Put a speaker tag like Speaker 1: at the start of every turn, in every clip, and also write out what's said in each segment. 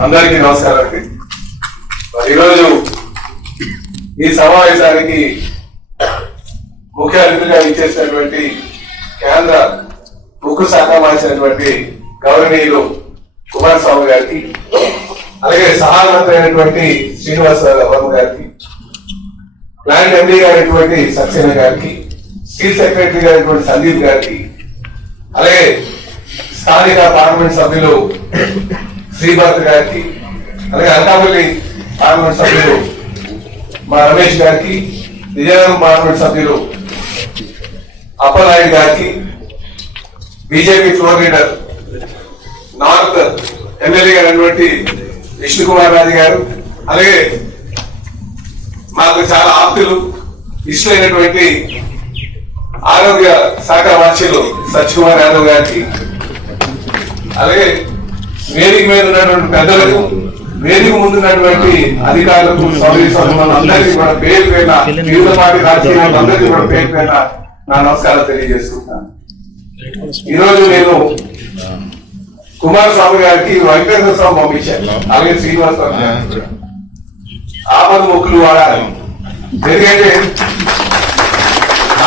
Speaker 1: అందరికీ నమస్కారం అండి మరి ఈరోజు ఈ సమావేశానికి ముఖ్య అతిథిగా ఇచ్చేసినటువంటి కేంద్ర ఉక్కు శాఖ మార్చినటువంటి గౌరవనీయులు కుమారస్వామి గారికి అలాగే సహాయమంత్రి అయినటువంటి శ్రీనివాస వర్మ గారికి ప్లాంట్ ఎండీ గారైనటువంటి సక్సేనా గారికి స్టీల్ సెక్రటరీ గారైనటువంటి సందీప్ గారికి అలాగే స్థానిక పార్లమెంట్ సభ్యులు శ్రీభారత్ గారికి అలాగే అనకాపల్లి పార్లమెంట్ సభ్యులు మా రమేష్ గారికి విజయనగరం పార్లమెంట్ సభ్యులు అప్పనాయుడు గారికి BJP floor leader north MLA గారైనటువంటి Vishnu Kumar Raju గారు అలాగే మాకు చాలా ఆప్తులు ఇష్టమైనటువంటి ఆరోగ్య శాఖ మంత్రులు సత్యకుమార్ యాదవ్ గారికి అలాగే వేదిక మీద ఉన్నటువంటి పెద్దలకు వేదిక ముందున్నటువంటి అధికారులకు అందరికీ కూడా పేరు పేరున వివిధ పార్టీ రాజకీయాలకు కూడా పేరు పేరున నా నమస్కారాలు తెలియజేసుకుంటాను ఈరోజు నేను కుమారస్వామి గారికి వెంకటేశ్వర స్వామి పంపించాను. అలాగే శ్రీనివాసరావు ఆపద మొక్కులు వాడాలి. ఎందుకంటే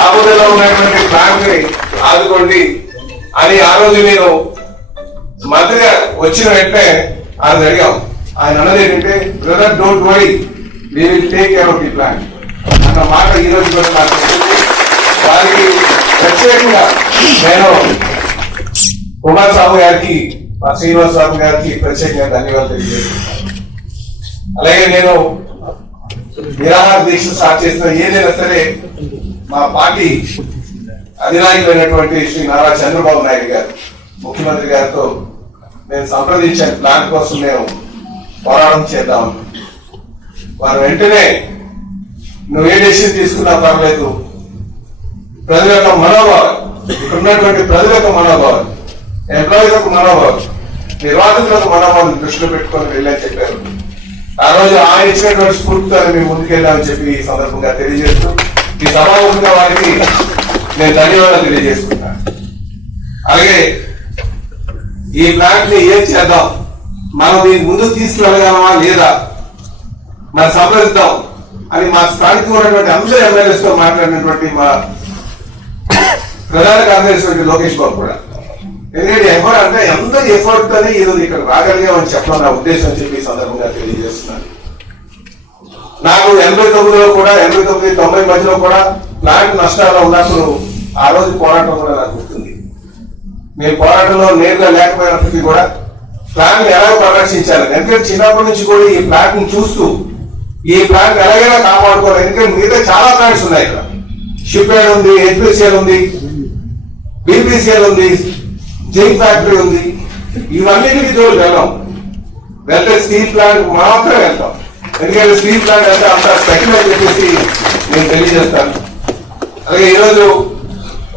Speaker 1: ఆపదలో ఉన్నటువంటి ప్లాంట్ ఆదుకోండి. అని ఆ రోజు నేను మంత్రిగా వచ్చిన వెంటనే ఆయన అడిగాం. ఆయన అన్నది ఏంటంటే brother don't worry we will take care of the plan అన్న మాట ఈ రోజు కూడా నాకు దానికి ప్రత్యేకంగా నేను కుమార్ సాబు గారికి మా శ్రీనివాస స్వామి గారికి ప్రత్యేకంగా ధన్యవాదాలు తెలియజేస్తున్నాను. అలాగే నేను నిరాహార దీక్ష స్టార్ట్ చేసిన ఏదైనా సరే మా పార్టీ అధినాయకులైనటువంటి శ్రీ నారా చంద్రబాబు నాయుడు గారు ముఖ్యమంత్రి గారితో నేను సంప్రదించాను ప్లాన్ కోసం మేము పోరాటం చేద్దాం. వారు వెంటనే నువ్వు ఏ డెసిషన్ తీసుకున్నా పర్లేదు. ప్రజల యొక్క మనోభావం ఇక్కడ ఉన్నటువంటి ప్రజల యొక్క మనోభావం ఎంప్లాయీస్ యొక్క మనోభావం నిర్వాసితుల మనోభావం దృష్టిలో పెట్టుకొని వెళ్ళని చెప్పారు. ఆ రోజు ఆయన ఇచ్చినటువంటి స్ఫూర్తితో మేము ముందుకెళ్ళామని చెప్పి ఈ సందర్భంగా తెలియజేస్తూ ఈ సభాముఖంగా వారికి నేను ధన్యవాదాలు తెలియజేసుకుంటాను. అలాగే ఈ ప్లాంట్ని ఏం చేద్దాం? మనం దీన్ని ముందుకు తీసుకెళ్ళగలమా లేదా? మరి సంప్రదిద్దాం. అని మా స్థానిక ఉన్నటువంటి అందరూ ఎమ్మెల్యేస్తో మాట్లాడినటువంటి మా ప్రధాన కార్యదర్శి లోకేష్ బాబు కూడా. ఎందుకంటే ఎఫర్ట్ అంటే ఎంత ఎఫర్ట్ తోనే ఈరోజు ఇక్కడ రాగలిగామని చెప్పడం నా ఉద్దేశం చెప్పి సందర్భంగా తెలియజేస్తున్నాను. నాకు ఎనభై తొమ్మిదిలో కూడా ఎనభై తొమ్మిది తొంభై మధ్యలో కూడా ప్లాంట్ నష్టాలు ఉన్నప్పుడు ఆ రోజు పోరాటం కూడా నాకు మీరు మేము పోరాటంలో నేరుగా లేకపోయినప్పటికీ కూడా ప్లాన్ ఎలా పరిరక్షించాలి ఎందుకంటే చిన్నప్పటి నుంచి కూడా ఈ ప్లాంట్ చూస్తూ ఈ ప్లాంట్ ఎలాగైనా కాపాడుకోవాలి. ఎందుకంటే మిగతా చాలా ప్లాంట్స్ ఉన్నాయి ఇక్కడ. షిప్ యార్డ్ ఉంది హెచ్పిసిఎల్ ఉంది బీపీసీఎల్ ఉంది జింక్ ఫ్యాక్టరీ ఉంది. ఇవన్నిటికి జోలు వెళ్ళాం. వెళ్తే స్టీల్ ప్లాంట్ మాత్రం వెళ్తాం. ఎందుకంటే స్టీల్ ప్లాంట్ అంటే అంత స్పెషల్ అని చెప్పేసి నేను తెలియజేస్తాను. అలాగే ఈరోజు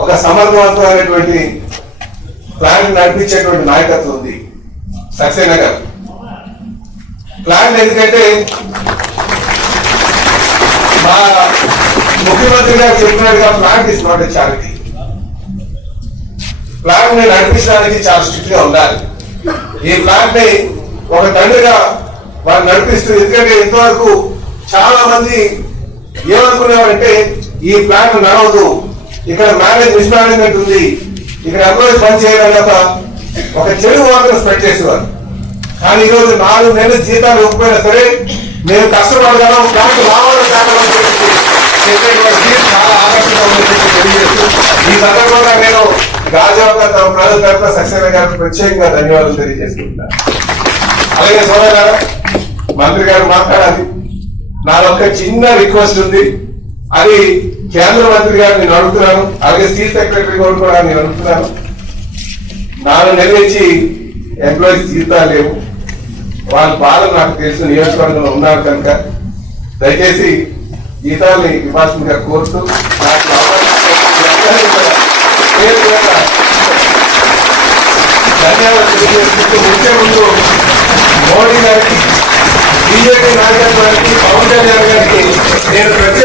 Speaker 1: ఒక సమర్థవంతమైనటువంటి ప్లాంట్ నడిపించేటువంటి నాయకత్వం ఉంది. సక్సేనా గారు. ప్లాంట్ ఎందుకంటే మా ముఖ్యమంత్రి గారు చెప్పినట్టుగా plant is not a charity ప్లాంట్ని నడిపించడానికి చాలా స్ట్రిక్ట్గా ఉండాలి. ఈ ప్లాంట్ని ఒక తండ్రిగా వారు నడిపిస్తూ ఎందుకంటే ఇంతవరకు చాలా మంది ఏమనుకునేవారంటే ఈ ప్లాంట్ నడవదు. ఇక్కడ మేనేజ్ మిస్మేనేజ్మెంట్ ఉంది. ఇక్కడ ఎంప్లాయీస్ పని చేయాలని ఒక ఒక చెడు వార్తను స్ప్రెడ్ చేసేవారు. కానీ ఈ రోజు నాలుగు నెలలు జీతాలు ఇవ్వకపోయినా సరే మేము కష్టపడగలం ప్లాంట్ రావాలని కావాలని చెప్పేసి చాలా ఆకర్షణగా ఉందని చెప్పి తెలియజేస్తూ ఈ సందర్భంగా నేను గాజువాక తమ ప్రజల తరఫున సక్సేనా గారికి ప్రత్యేకంగా ధన్యవాదాలు తెలియజేసుకుంటున్నాను. అలాగే సోదరు మంత్రి గారు మాట్లాడాలి. నాది చిన్న రిక్వెస్ట్ ఉంది. అది కేంద్ర మంత్రి గారు నేను అడుగుతున్నాను అలాగే స్టీల్ సెక్రటరీ గారు కూడా నేను అడుగుతున్నాను. నాలుగు నెలల నుంచి ఎంప్లాయీస్ జీతాలు లేవు. వాళ్ళ బాధలు నాకు తెలుసు నియోజకవర్గంలో ఉన్నారు కనుక. దయచేసి జీతాలని ఇవ్వాల్సిందిగా కోరుతూ నాకు ధన్యవాదాలు తెలియజేసుకుంటూ వచ్చే ముందు మోడీ గారికి బీజేపీ నాయకత్వానికి పవన్ కళ్యాణ్ గారికి నేను ప్రత్యేకంగా